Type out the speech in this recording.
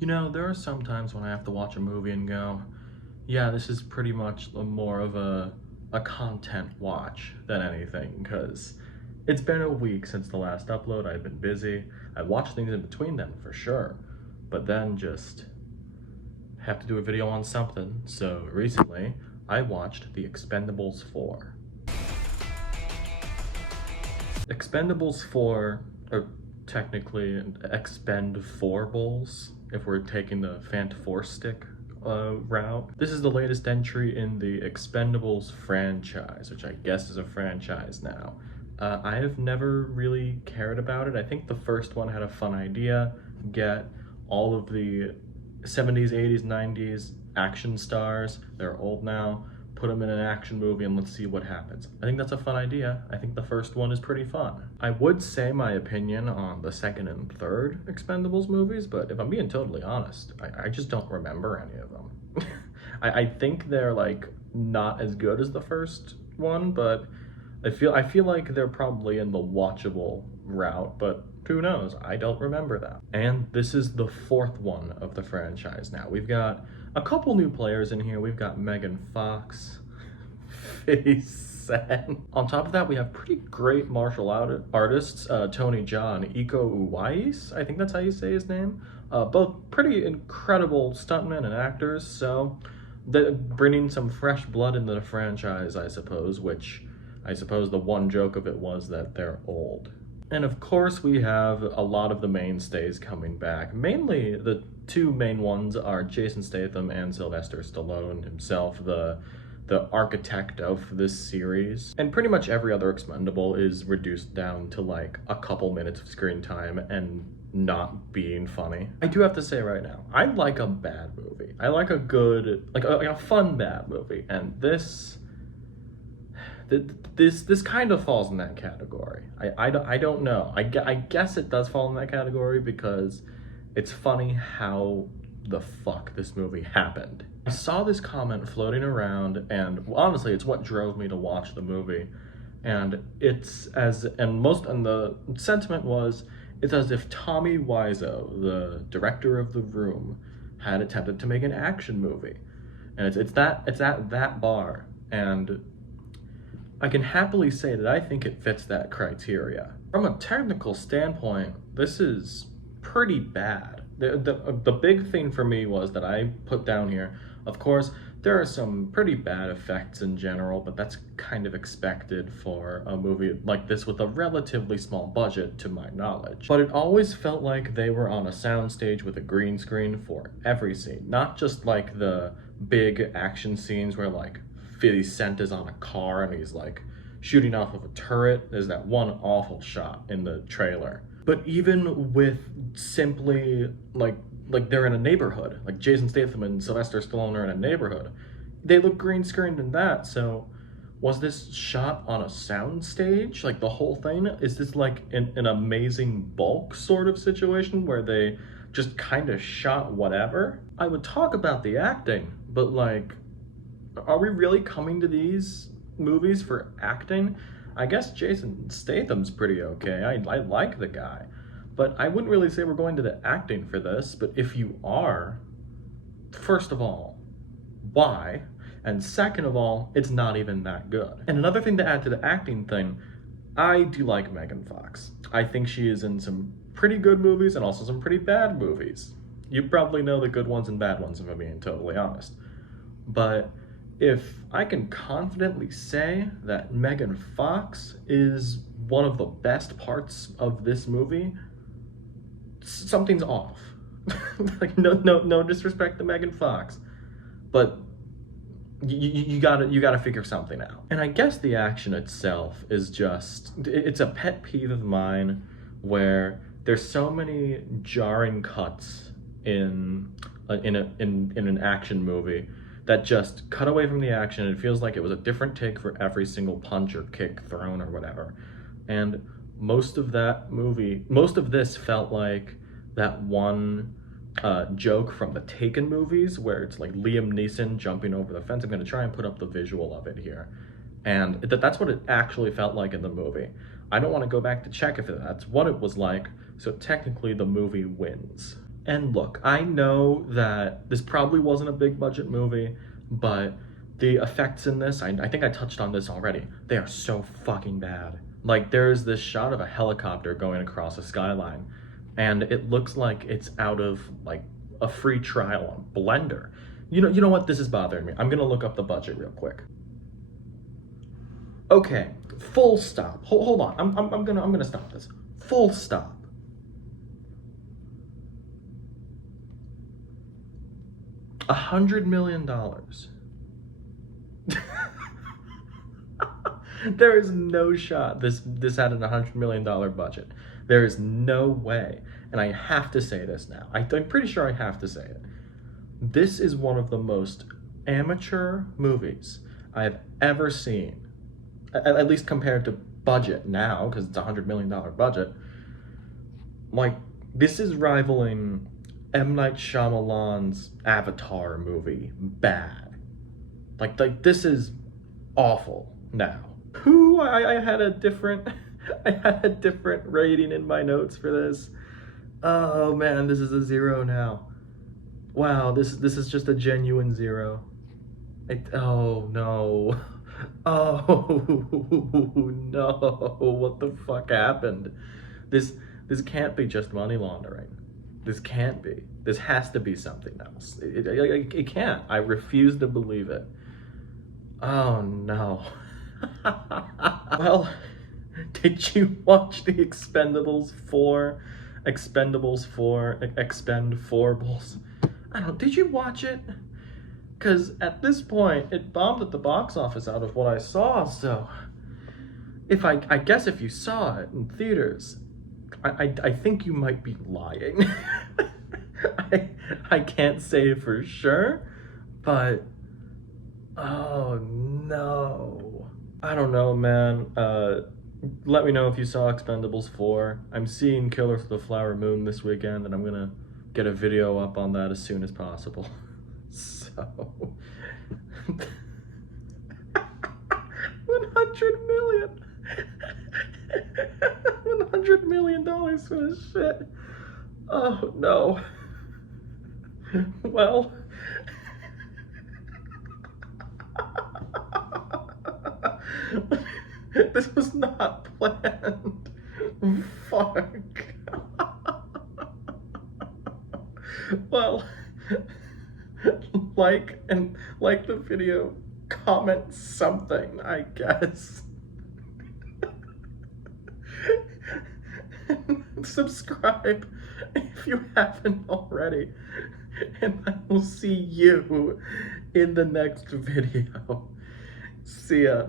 You know, there are some times when I have to watch a movie and go, yeah, this is pretty much more of a content watch than anything, because it's been a week since the last upload. I've been busy. I watched things in between them for sure, but then just have to do a video on something. So recently, I watched the Expendables 4. Expendables 4, or technically Expend4BLES, if we're taking the Fant 4 stick route. This is the latest entry in the Expendables franchise, which I guess is a franchise now. I have never really cared about it. I think the first one had a fun idea, get all of the 70s, 80s, 90s action stars, they're old now, put them in an action movie and let's see what happens. I think that's a fun idea. I think the first one is pretty fun. I would say my opinion on the second and third Expendables movies, but if I'm being totally honest, I just don't remember any of them. I think they're like not as good as the first one, but I feel like they're probably in the watchable route, but who knows? I don't remember that. And this is the fourth one of the franchise now. We've got a couple new players in here. We've got Megan Fox, 50 Cent. On top of that, we have pretty great martial artists, Tony Jaa and Uwais. I think that's how you say his name. Both pretty incredible stuntmen and actors, so bringing some fresh blood into the franchise, I suppose, which I suppose the one joke of it was that they're old. And of course we have a lot of the mainstays coming back. Mainly the two main ones are Jason Statham and Sylvester Stallone himself, the architect of this series. And pretty much every other Expendable is reduced down to like a couple minutes of screen time and not being funny. I do have to say right now, I like a bad movie. I like a good, like a fun bad movie, and this kind of falls in that category. I don't know. I guess it does fall in that category because it's funny how the fuck this movie happened. I saw this comment floating around, and honestly, it's what drove me to watch the movie. And the sentiment was, it's as if Tommy Wiseau, the director of The Room, had attempted to make an action movie. And it's at that bar, and I can happily say that I think it fits that criteria. From a technical standpoint, this is pretty bad. The big thing for me was that I put down here, of course, there are some pretty bad effects in general, but that's kind of expected for a movie like this with a relatively small budget, to my knowledge. But it always felt like they were on a soundstage with a green screen for every scene, not just like the big action scenes where like 50 Cent is on a car and he's like shooting off of a turret. There's that one awful shot in the trailer. But even with simply like they're in a neighborhood, like Jason Statham and Sylvester Stallone are in a neighborhood, they look green screened in that. So was this shot on a sound stage? Like the whole thing? Is this like an amazing bulk sort of situation where they just kind of shot whatever? I would talk about the acting, but like, are we really coming to these movies for acting? I guess Jason Statham's pretty okay. I like the guy. But I wouldn't really say we're going to the acting for this. But if you are, first of all, why? And second of all, it's not even that good. And another thing to add to the acting thing, I do like Megan Fox. I think she is in some pretty good movies and also some pretty bad movies. You probably know the good ones and bad ones, if I'm being totally honest. But if I can confidently say that Megan Fox is one of the best parts of this movie, something's off. Like no disrespect to Megan Fox, but you gotta figure something out. And I guess the action itself is just, it's a pet peeve of mine where there's so many jarring cuts in an action movie that just cut away from the action. It feels like it was a different take for every single punch or kick thrown or whatever. And most of this felt like that one joke from the Taken movies where it's like Liam Neeson jumping over the fence. I'm gonna try and put up the visual of it here. And that's what it actually felt like in the movie. I don't wanna go back to check if that's what it was like, so technically the movie wins. And look, I know that this probably wasn't a big budget movie, but the effects in this, I think I touched on this already, they are so fucking bad. Like, there's this shot of a helicopter going across a skyline, and it looks like it's out of, like, a free trial on Blender. You know what? This is bothering me. I'm gonna look up the budget real quick. Okay, full stop. Hold on. I'm gonna stop this. Full stop. $100 million. There is no shot this had an $100 million budget. There is no way. And I have to say this now. I'm pretty sure I have to say it. This is one of the most amateur movies I have ever seen. At least compared to budget now, because it's a $100 million budget. Like, this is rivaling M. Night Shyamalan's Avatar movie bad. Like this is awful now. I had a different rating in my notes for this. Oh man, this is a 0 now. Wow, this is just a genuine 0. Oh no. Oh no, what the fuck happened? This can't be just money laundering. This can't be. This has to be something else. It can't. I refuse to believe it. Oh no. Well, did you watch the Expendables 4? Expendables 4? Expend4BLES? I don't know. Did you watch it? Because at this point, it bombed at the box office out of what I saw, so I guess if you saw it in theaters, I think you might be lying. I can't say for sure, but oh no. I don't know, man. Let me know if you saw Expendables 4. I'm seeing Killers of the Flower Moon this weekend, and I'm gonna get a video up on that as soon as possible. So 100 million. $100 million for this shit. Oh no. Well, this was not planned. Fuck. Well, like the video, comment something, I guess. Subscribe if you haven't already, and I will see you in the next video. See ya.